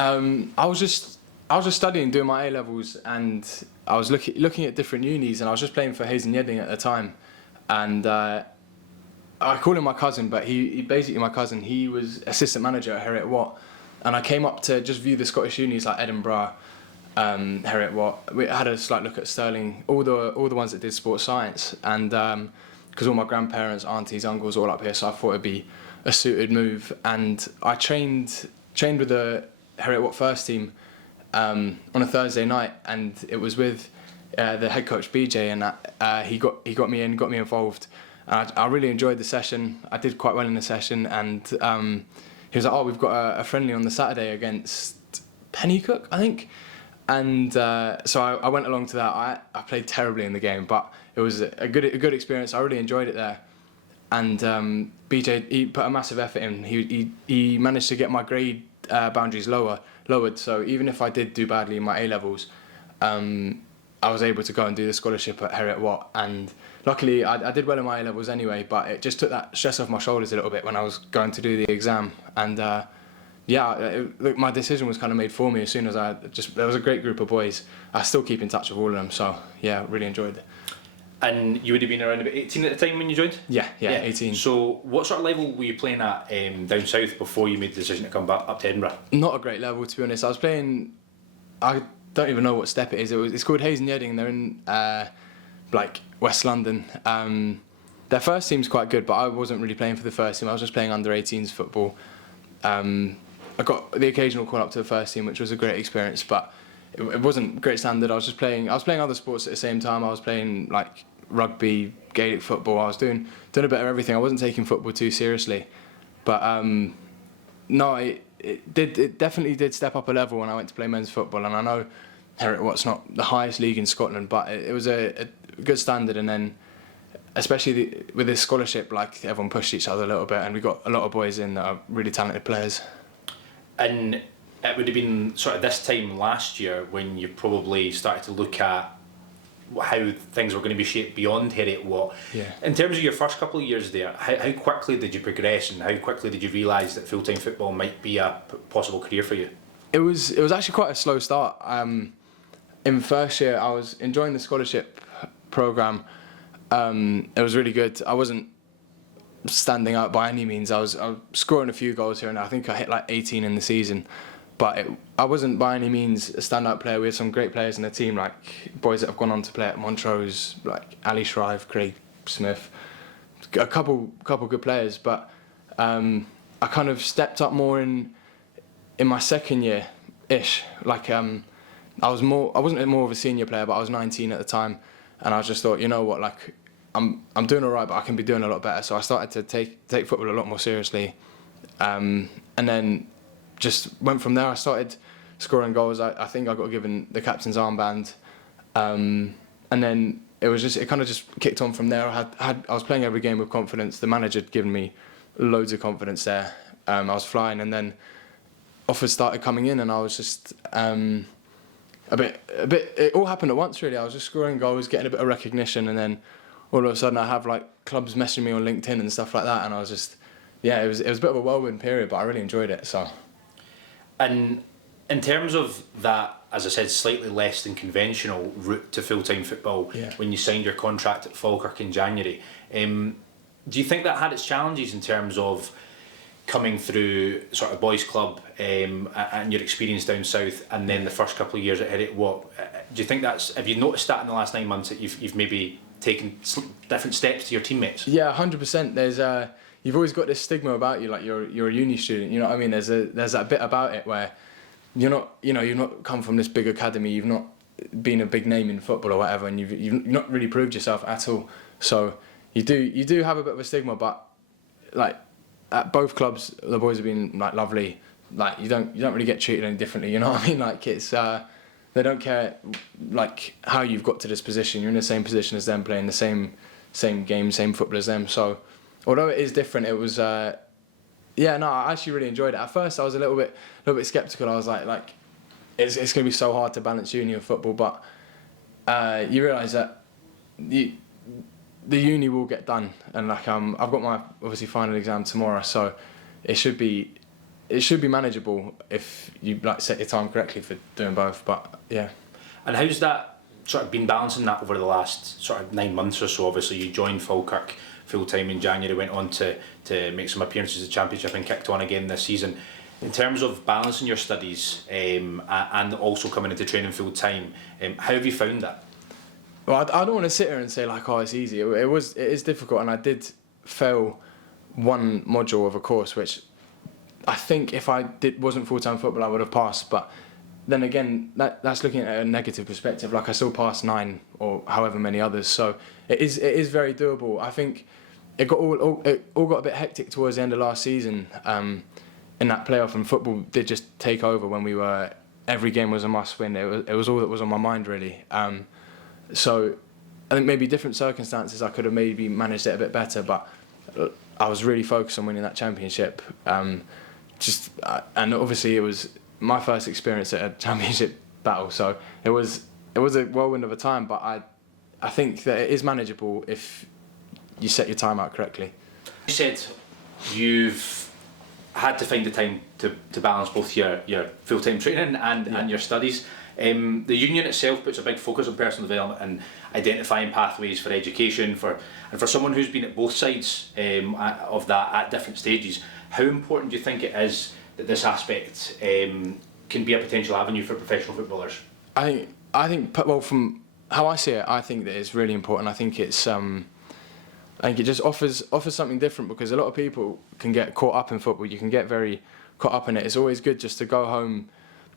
I was just studying, doing my A levels, and I was looking at different unis, and I was just playing for Ayr United at the time, and I call him my cousin, but he basically my cousin. He was assistant manager at Heriot Watt, and I came up to just view the Scottish unis like Edinburgh, Heriot Watt. We had a slight look at Stirling, all the ones that did sports science, and because all my grandparents, aunties, uncles all up here, so I thought it'd be a suited move, and I trained with the Heriot Watt first team on a Thursday night, and it was with the head coach BJ, and he got me involved. I really enjoyed the session. I did quite well in the session, and he was like, "Oh, we've got a friendly on the Saturday against Pennycook, I think." And so I went along to that. I played terribly in the game, but it was a good experience. I really enjoyed it there. And BJ, he put a massive effort in. He managed to get my grade boundaries lowered. So even if I did do badly in my A levels, I was able to go and do the scholarship at Heriot Watt. And luckily, I did well in my A levels anyway. But it just took that stress off my shoulders a little bit when I was going to do the exam. And my decision was kind of made for me as soon as there was a great group of boys. I still keep in touch with all of them. So yeah, really enjoyed it. And you would have been around about 18 at the time when you joined? Yeah, 18. So what sort of level were you playing at down south before you made the decision to come back up to Edinburgh? Not a great level, to be honest. I was playing, I don't even know what step it is. It's called Ayr United, and they're in West London. Their first team's quite good, but I wasn't really playing for the first team. I was just playing under 18s football. I got the occasional call up to the first team, which was a great experience, but it wasn't great standard. I was playing other sports at the same time. I was playing like rugby, Gaelic football. I was doing a bit of everything. I wasn't taking football too seriously, but no, it definitely did step up a level when I went to play men's football. And I know Heriot Watt's not the highest league in Scotland, but it was a good standard. And then especially with this scholarship, like everyone pushed each other a little bit, and we got a lot of boys in that are really talented players. And it would have been sort of this time last year when you probably started to look at how things were going to be shaped beyond Heriot Watt. Yeah. In terms of your first couple of years there, how quickly did you progress, and how quickly did you realise that full-time football might be a possible career for you? It was actually quite a slow start. In first year, I was enjoying the scholarship programme. It was really good. I wasn't standing out by any means. I was scoring a few goals here and there. I think I hit like 18 in the season. But I wasn't by any means a standout player. We had some great players in the team, like boys that have gone on to play at Montrose, like Ali Shrive, Craig Smith, a couple good players. But I kind of stepped up more in my second year ish. Like I wasn't more of a senior player, but I was 19 at the time, and I just thought, you know what, like I'm doing all right, but I can be doing a lot better. So I started to take football a lot more seriously, and then just went from there. I started scoring goals. I think I got given the captain's armband, and then it kind of just kicked on from there. I was playing every game with confidence. The manager had given me loads of confidence there. I was flying, and then offers started coming in, and I was just a bit. It all happened at once, really. I was just scoring goals, getting a bit of recognition, and then all of a sudden I have like clubs messaging me on LinkedIn and stuff like that, and I was just, it was a bit of a whirlwind period, but I really enjoyed it. So. And in terms of that, as I said, slightly less than conventional route to full-time football, when you signed your contract at Falkirk in January, do you think that had its challenges in terms of coming through sort of boys' club and your experience down south, and then the first couple of years at Heriot Watt? Do you think have you noticed that in the last 9 months that you've maybe taken different steps to your teammates? Yeah, 100%. There's you've always got this stigma about you, like you're a uni student. You know what I mean? There's that bit about it where you've not come from this big academy. You've not been a big name in football or whatever, and you've not really proved yourself at all. So you do have a bit of a stigma, but like at both clubs, the boys have been like lovely. Like you don't really get treated any differently. You know what I mean? Like it's they don't care like how you've got to this position. You're in the same position as them, playing the same game, same football as them. So although it is different, it was I actually really enjoyed it. At first I was a little bit skeptical. I was like it's going to be so hard to balance uni and football, but you realise that the uni will get done, and like I've got my obviously final exam tomorrow, so it should be it should be manageable if you like set your time correctly for doing both. But yeah. And how's that sort of been balancing that over the last sort of 9 months or so? Obviously, you joined Falkirk full time in January, went on to make some appearances in the Championship and kicked on again this season. In terms of balancing your studies and also coming into training full time, how have you found that? Well, I don't want to sit here and say like, oh, it's easy. It is difficult, and I did fail one module of a course, which I think if I wasn't full-time football, I would have passed. But then again, that's looking at a negative perspective. Like, I still passed 9 or however many others, so it is very doable. I think it all got a bit hectic towards the end of last season in that playoff, and football did just take over when every game was a must-win. It was all that was on my mind, really. So I think maybe different circumstances I could have maybe managed it a bit better, but I was really focused on winning that championship. And obviously it was my first experience at a championship battle, so it was a whirlwind of a time. But I think that it is manageable if you set your time out correctly. You said you've had to find the time to balance both your full-time training and your studies. The union itself puts a big focus on personal development and identifying pathways for education. For someone who's been at both sides of that at different stages, how important do you think it is that this aspect can be a potential avenue for professional footballers? I think well, from how I see it, I think that it's really important. I think it's I think it just offers something different, because a lot of people can get caught up in football. You can get very caught up in it. It's always good just to go home,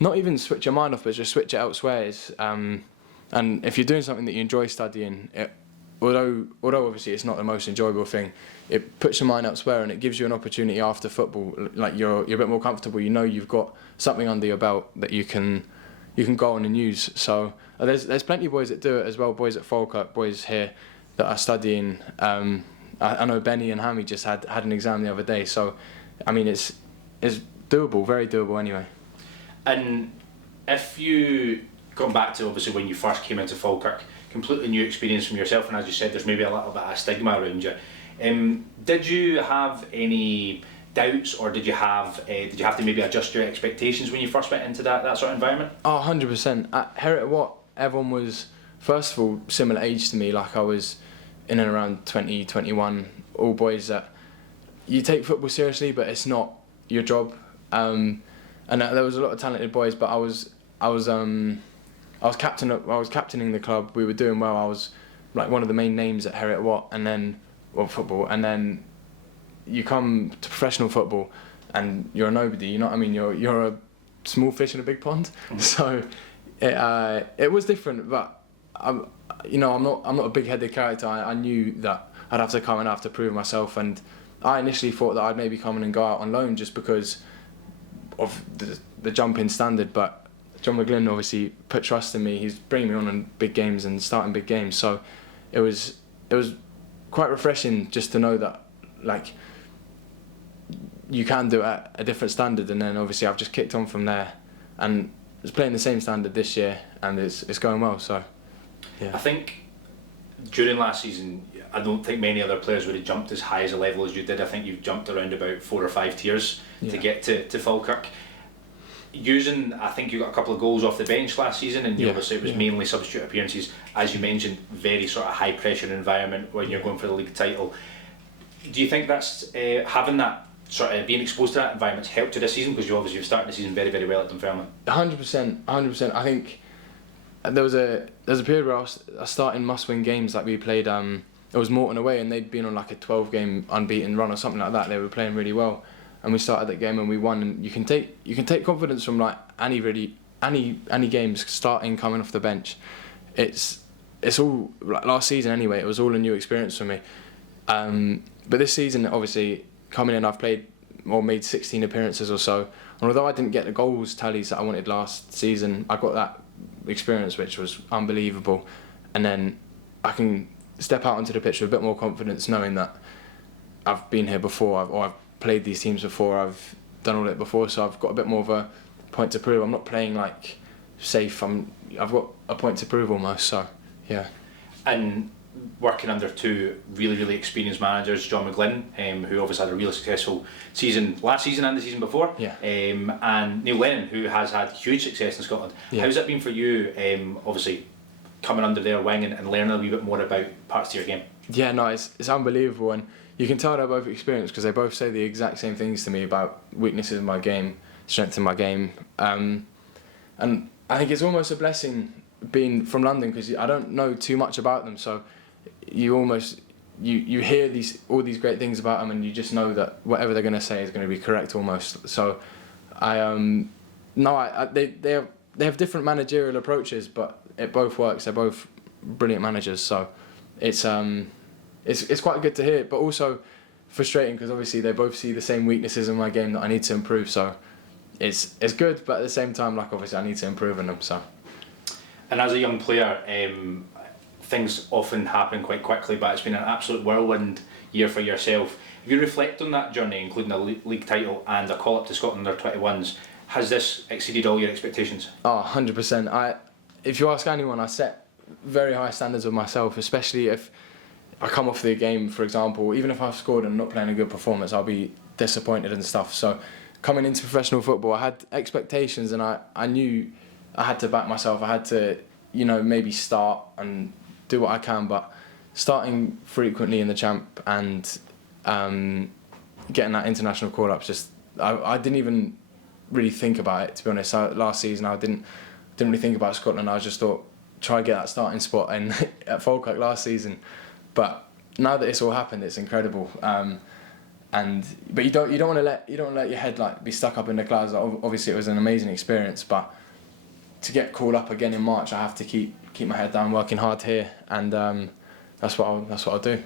not even switch your mind off, but just switch it elsewhere. And if you're doing something that you enjoy studying, although obviously it's not the most enjoyable thing, it puts your mind elsewhere and it gives you an opportunity after football. Like, you're a bit more comfortable. You know you've got something under your belt that you can go on and use. So there's plenty of boys that do it as well. Boys at Falkirk, boys here that are studying. I know Benny and Hammy just had an exam the other day. So I mean, it's doable, very doable anyway. And if you come back to obviously when you first came into Falkirk, completely new experience from yourself, and as you said, there's maybe a little bit of stigma around you. Did you have any doubts, or did you have to maybe adjust your expectations when you first went into that sort of environment? Oh, 100%. At Heriot Watt, everyone was, first of all, similar age to me. Like, I was in and around 20, 21, all boys that you take football seriously, but it's not your job. And there was a lot of talented boys, but I was captaining the club. We were doing well. I was like one of the main names at Heriot Watt, and then football, and then you come to professional football, and you're a nobody. You know what I mean? You're a small fish in a big pond. Mm-hmm. So it was different, but I'm not a big-headed character. I knew that I'd have to come and I have to prove myself, and I initially thought that I'd maybe come in and go out on loan just because of the jump in standard, but John McGlynn obviously put trust in me. He's bringing me on in big games and starting big games, so it was quite refreshing just to know that, like, you can do it at a different standard. And then obviously I've just kicked on from there, and I was playing the same standard this year, and it's going well. So yeah. I think during last season, I don't think many other players would have jumped as high as a level as you did. I think you've jumped around about 4 or 5 tiers to get to Falkirk. I think you got a couple of goals off the bench last season, and obviously it was mainly substitute appearances. As you mentioned, very sort of high pressure environment when you're going for the league title. Do you think that's having that sort of being exposed to that environment's helped you this season, because you've started the season very, very well at Dunfermline? 100%. I think there was a period where I was starting must-win games. Like, we played it was Morton away, and they'd been on like a 12-game unbeaten run or something like that. They were playing really well, and we started that game and we won. And you can take confidence from like any games starting, coming off the bench. It's all like last season anyway. It was all a new experience for me. But this season, obviously, coming in, I've played or made 16 appearances or so. And although I didn't get the goals tallies that I wanted last season, I got that experience, which was unbelievable. And then I can step out onto the pitch with a bit more confidence, knowing that I've been here before, I've played these teams before, I've done all it before, so I've got a bit more of a point to prove. I'm not playing like safe. I've got a point to prove almost. So yeah. And working under two really experienced managers, John McGlynn, who obviously had a really successful season last season and the season before, and Neil Lennon, who has had huge success in Scotland. How's that been for you, obviously coming under their wing and learning a wee bit more about parts of your game? Yeah, no, it's unbelievable, and you can tell they're both experienced because they both say the exact same things to me about weaknesses in my game, strength in my game, and I think it's almost a blessing being from London because I don't know too much about them, so you almost you hear all these great things about them, and you just know that whatever they're going to say is going to be correct almost. So they have different managerial approaches, but it both works. They're both brilliant managers, so it's quite good to hear, but also frustrating because obviously they both see the same weaknesses in my game that I need to improve. So it's good, but at the same time, like obviously I need to improve on them. So. And as a young player, things often happen quite quickly, but it's been an absolute whirlwind year for yourself. If you reflect on that journey, including a league title and a call up to Scotland under 21s, has this exceeded all your expectations? Oh, 100%. If you ask anyone, I set very high standards of myself, especially if I come off the game, for example. Even if I've scored and not playing a good performance, I'll be disappointed and stuff. So coming into professional football, I had expectations, and I knew I had to back myself. I had to, maybe start and do what I can, but starting frequently in the champ and getting that international call-ups, just I didn't even really think about it, to be honest. Last season I didn't really think about Scotland. I just thought try get that starting spot in at Falkirk last season. But now that it's all happened, it's incredible. But you don't want to let your head be stuck up in the clouds. Obviously it was an amazing experience, but to get called up again in March, I have to keep my head down, working hard here, and that's what I'll do.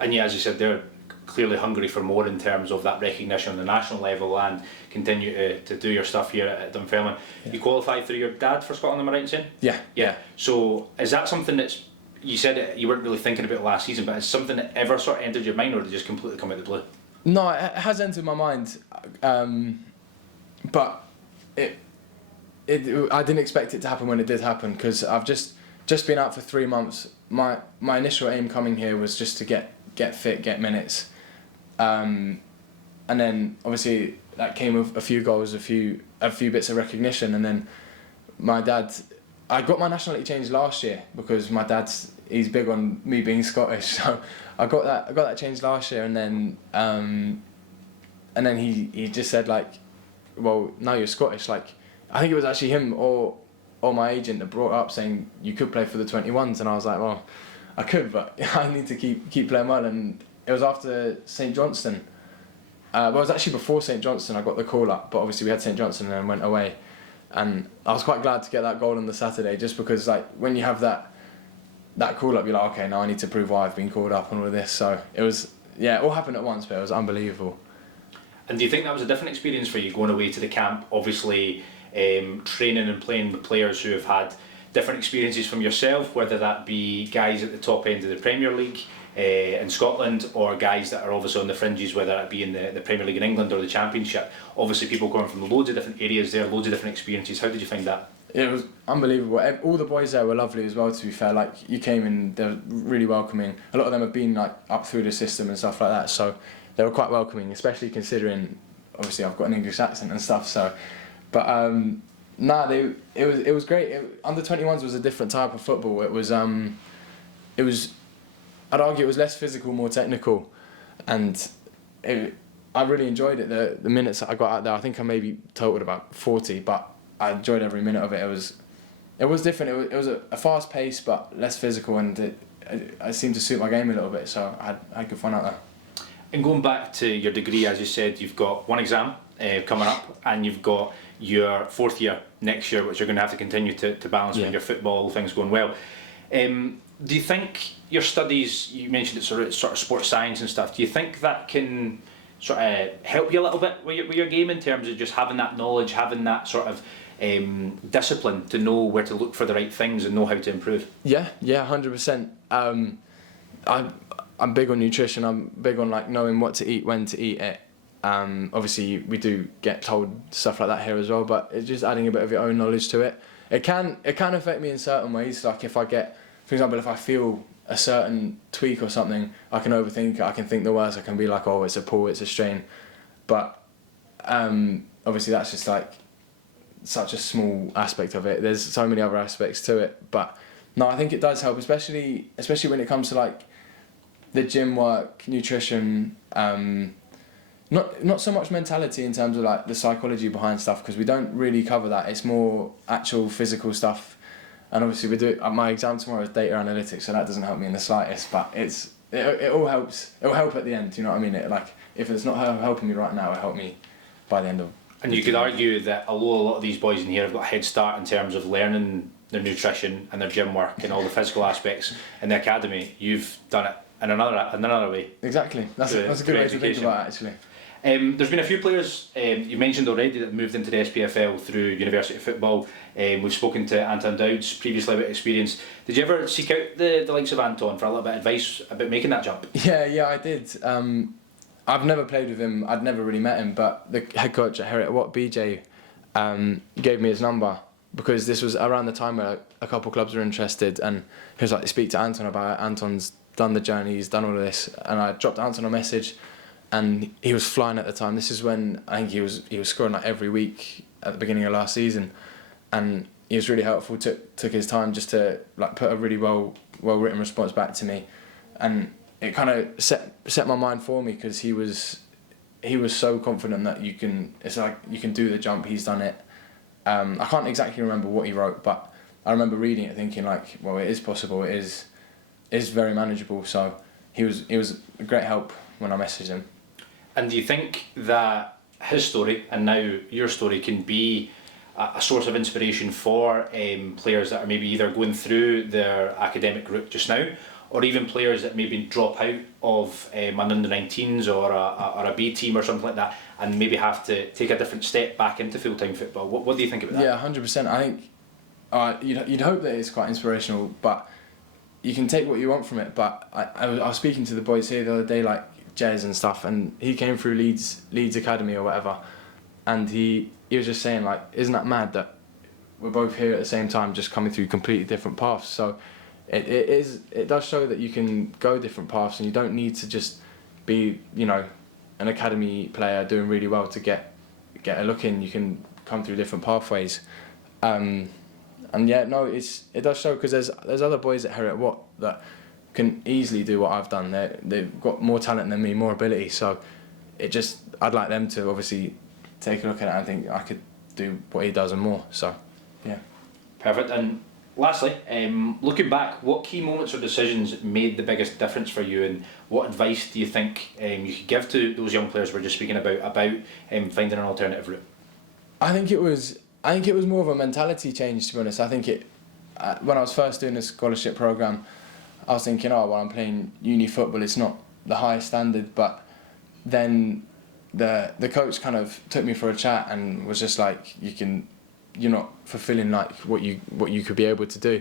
And yeah, as you said, they're clearly hungry for more in terms of that recognition on the national level and continue to do your stuff here at Dunfermline. Yeah. You qualified through your dad for Scotland, am I right in saying? Yeah. So is that something that's, you said you weren't really thinking about last season, but is something that ever sort of entered your mind, or did it just completely come out of the blue? No, it has entered my mind, but I didn't expect it to happen when it did happen, because I've just been out for 3 months. My initial aim coming here was just to get fit, get minutes, and then obviously that came with a few goals, a few bits of recognition, and then my dad. I got my nationality changed last year because my he's big on me being Scottish, so I got that changed last year, and then he just said well, now you're Scottish. I think it was actually him or my agent that brought up saying you could play for the 21s, and I was like, well, I could, but I need to keep playing well. And it was after St Johnstone. Well, it was actually before St Johnstone I got the call up, but obviously we had St Johnstone and then went away. And I was quite glad to get that goal on the Saturday, just because when you have that call up, you're like, okay, now I need to prove why I've been called up and all of this. So it was, it all happened at once, but it was unbelievable. And do you think that was a different experience for you going away to the camp, obviously training and playing with players who have had different experiences from yourself, whether that be guys at the top end of the Premier League in Scotland, or guys that are obviously on the fringes, whether it be in the Premier League in England or the Championship? Obviously people going from loads of different areas there, loads of different experiences. How did you find that? It was unbelievable. All the boys there were lovely as well, to be fair. You came in, they were really welcoming. A lot of them have been up through the system and stuff like that, so they were quite welcoming, especially considering obviously I've got an English accent and stuff. So, but it was great. Under 21s was a different type of football. It was I'd argue it was less physical, more technical, and I really enjoyed it. The minutes that I got out there, I think I maybe totaled about 40, but I enjoyed every minute of it. It was different. It was a fast pace, but less physical, and it seemed to suit my game a little bit. So I had good fun out there. And going back to your degree, as you said, you've got one exam coming up, and you've got your 4th year next year, which you're going to have to continue to balance with your football, things going well. Do you think your studies, you mentioned it's sort of sports science and stuff, do you think that can sort of help you a little bit with your game, in terms of just having that knowledge, having that sort of discipline to know where to look for the right things and know how to improve? Yeah, 100%. I'm big on nutrition. I'm big on knowing what to eat, when to eat it. Obviously we do get told stuff like that here as well, but it's just adding a bit of your own knowledge to it. It can affect me in certain ways. If I get, for example, if I feel a certain tweak or something, I can overthink it, I can think the worst, I can be like, oh, it's a pull, it's a strain. But obviously that's just like such a small aspect of it. There's so many other aspects to it. But no, I think it does help, especially when it comes to like the gym work, nutrition, not so much mentality in terms of like the psychology behind stuff, because we don't really cover that. It's more actual physical stuff. And obviously we do. My exam tomorrow is data analytics, so that doesn't help me in the slightest. But it all helps. It will help at the end. You know what I mean? If it's not helping me right now, it'll help me by the end of. And you could argue that although a lot of these boys in here have got a head start in terms of learning their nutrition and their gym work and all the physical aspects in the academy, you've done it in another way. Exactly. That's a good way to think about it, actually. There's been a few players you mentioned already that moved into the SPFL through university football. We've spoken to Anton Dowds previously about experience. Did you ever seek out the likes of Anton for a little bit of advice about making that jump? Yeah, I did. I've never played with him. I'd never really met him, but the head coach at Heriot Watt, BJ, gave me his number because this was around the time where a couple of clubs were interested, and he was like, speak to Anton about it. Anton's done the journey, he's done all of this, and I dropped Anton a message. And he was flying at the time. This is when I think he was scoring like every week at the beginning of last season, and he was really helpful. Took his time just to like put a really well written response back to me, and it kind of set my mind for me, because he was so confident that you can do the jump. He's done it. I can't exactly remember what he wrote, but I remember reading it thinking like, well, it is possible. It is very manageable. So he was a great help when I messaged him. And do you think that his story and now your story can be a source of inspiration for players that are maybe either going through their academic route just now, or even players that maybe drop out of an under-19s or a B team or something like that, and maybe have to take a different step back into full-time football? What do you think about that? Yeah, 100%. I think you'd hope that it's quite inspirational, but you can take what you want from it. But I was speaking to the boys here the other day, like Jez and stuff, and he came through Leeds Academy or whatever, and he was just saying like, isn't that mad that we're both here at the same time, just coming through completely different paths? So it does show that you can go different paths, and you don't need to just be, you know, an academy player doing really well to get a look in. You can come through different pathways, and yeah, no, it does show, because there's other boys at Heriot Watt that can easily do what I've done. They've got more talent than me, more ability. So I'd like them to obviously take a look at it and think I could do what he does and more. So, yeah. Perfect. And lastly, looking back, what key moments or decisions made the biggest difference for you, and what advice do you think you could give to those young players we're just speaking about finding an alternative route? I think it was more of a mentality change, to be honest. I think when I was first doing the scholarship programme, I was thinking, oh, well, I'm playing uni football, it's not the highest standard. But then the coach kind of took me for a chat and was just like, you're not fulfilling like what you could be able to do.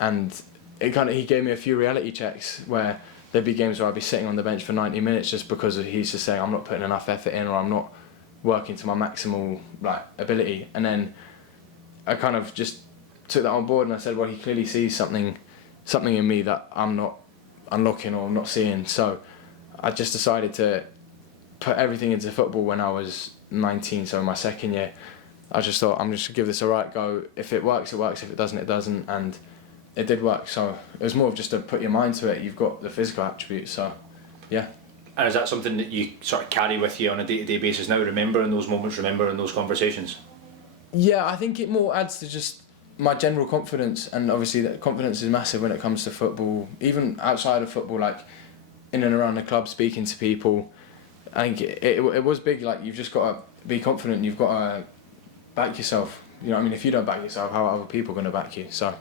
And he gave me a few reality checks where there'd be games where I'd be sitting on the bench for 90 minutes just because he's just saying I'm not putting enough effort in, or I'm not working to my maximal like ability. And then I kind of just took that on board, and I said, well, he clearly sees something in me that I'm not unlocking or not seeing. So I just decided to put everything into football when I was 19, so in my second year. I just thought, I'm just going to give this a right go. If it works, it works. If it doesn't, it doesn't. And it did work. So it was more of just to put your mind to it. You've got the physical attributes, so yeah. And is that something that you sort of carry with you on a day-to-day basis now, remembering those moments, remembering those conversations? Yeah, I think it more adds to just my general confidence, and obviously that confidence is massive when it comes to football, even outside of football, like in and around the club, speaking to people. I think it was big. Like, you've just got to be confident, you've got to back yourself. You know what I mean? If you don't back yourself, how are other people going to back you? So